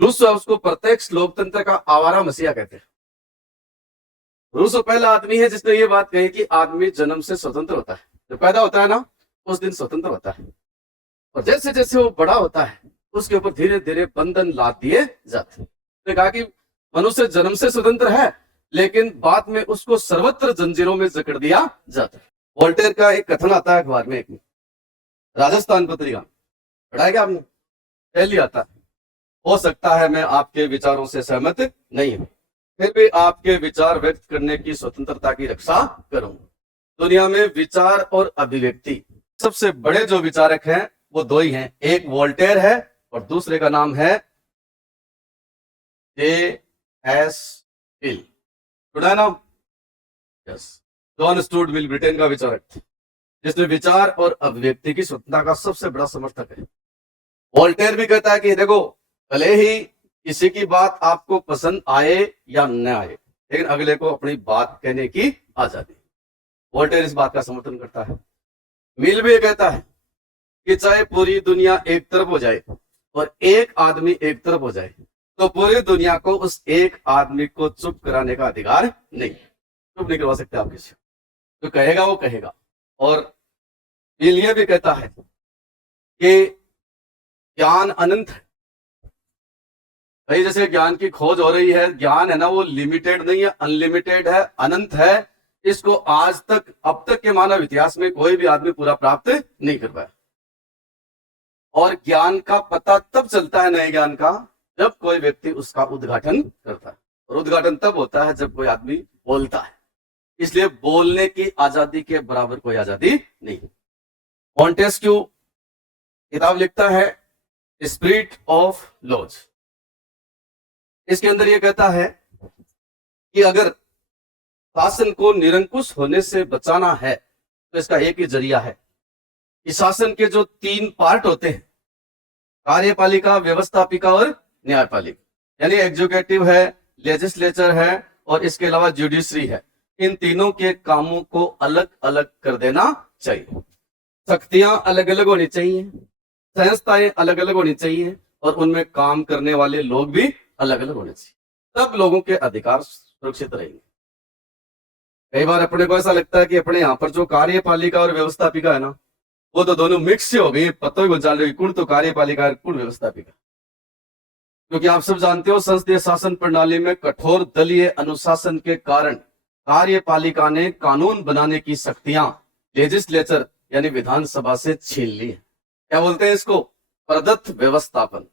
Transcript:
Rousseau है उसको प्रत्यक्ष लोकतंत्र का आवारा मसीहा कहते हैं। रूसो पहला आदमी है जिसने ये बात कही कि आदमी जन्म से स्वतंत्र होता है, जब पैदा होता है ना उस दिन स्वतंत्र होता है, और जैसे जैसे वो बड़ा होता है उसके ऊपर धीरे धीरे बंधन लाद दिए जाते हैं। उसने कहा कि मनुष्य जन्म से स्वतंत्र है लेकिन बाद में उसको सर्वत्र जंजीरों में जकड़ दिया जाता है। वोल्टेयर का एक कथन आता है अखबार में, एक राजस्थान पत्रिका, पढ़ा क्या आपने? पहली आता है, हो सकता है मैं आपके विचारों से सहमत नहीं हूं, फिर भी आपके विचार व्यक्त करने की स्वतंत्रता की रक्षा करूंगा। दुनिया में विचार और अभिव्यक्ति सबसे बड़े जो विचारक हैं वो दो ही हैं, एक वोल्टेयर है और दूसरे का नाम है J.S. मिल। सुना है नाम? Yes, John Stuart Mill Britain का विचारक थे जिसने विचार और अभिव्यक्ति की स्वतंत्रता का सबसे बड़ा समर्थक है। वोल्टेयर भी कहता है कि देखो, भले ही किसी की बात आपको पसंद आए या न आए लेकिन अगले को अपनी बात कहने की आजादी। वोल्टेयर इस बात का समर्थन करता है। मिल भी कहता है कि चाहे पूरी दुनिया एक तरफ हो जाए और एक आदमी एक तरफ हो जाए तो पूरी दुनिया को उस एक आदमी को चुप कराने का अधिकार नहीं, चुप नहीं करवा सकते आप किसी को, जो कहेगा वो कहेगा। और मिल ये भी कहता है कि ज्ञान अनंत है। भाई जैसे ज्ञान की खोज हो रही है, ज्ञान है ना वो लिमिटेड नहीं है, अनलिमिटेड है, अनंत है। इसको आज तक, अब तक के मानव इतिहास में कोई भी आदमी पूरा प्राप्त नहीं कर पाया। और ज्ञान का पता तब चलता है, नए ज्ञान का, जब कोई व्यक्ति उसका उद्घाटन करता है, और उद्घाटन तब होता है जब कोई आदमी बोलता है। इसलिए बोलने की आजादी के बराबर कोई आजादी नहीं। मॉन्टेस्क्यू किताब लिखता है स्पिरिट ऑफ लॉज। इसके अंदर यह कहता है कि अगर शासन को निरंकुश होने से बचाना है तो इसका एक ही जरिया है कि शासन के जो तीन पार्ट होते हैं, कार्यपालिका, व्यवस्थापिका और न्यायपालिका, यानी एग्जीक्यूटिव है, लेजिस्लेचर है और इसके अलावा जुडिशरी है, इन तीनों के कामों को अलग अलग कर देना चाहिए। शक्तियां अलग अलग होनी चाहिए, संस्थाएं अलग अलग होनी चाहिए और उनमें काम करने वाले लोग भी अलग अलग होने चाहिए, तब लोगों के अधिकार सुरक्षित रहेंगे। कई बार अपने को ऐसा लगता है कि अपने यहाँ पर जो कार्यपालिका और व्यवस्थापिका है ना, वो तो दोनों मिक्स से हो गई, पता ही चल रही कौन तो कार्यपालिका है कौन व्यवस्थापिका। क्योंकि आप सब जानते हो संसदीय शासन प्रणाली में कठोर दलीय अनुशासन के कारण कार्यपालिका ने कानून बनाने की शक्तियां लेजिस्लेचर यानी विधानसभा से छीन ली है। क्या बोलते हैं इसको? प्रदत्त व्यवस्थापन।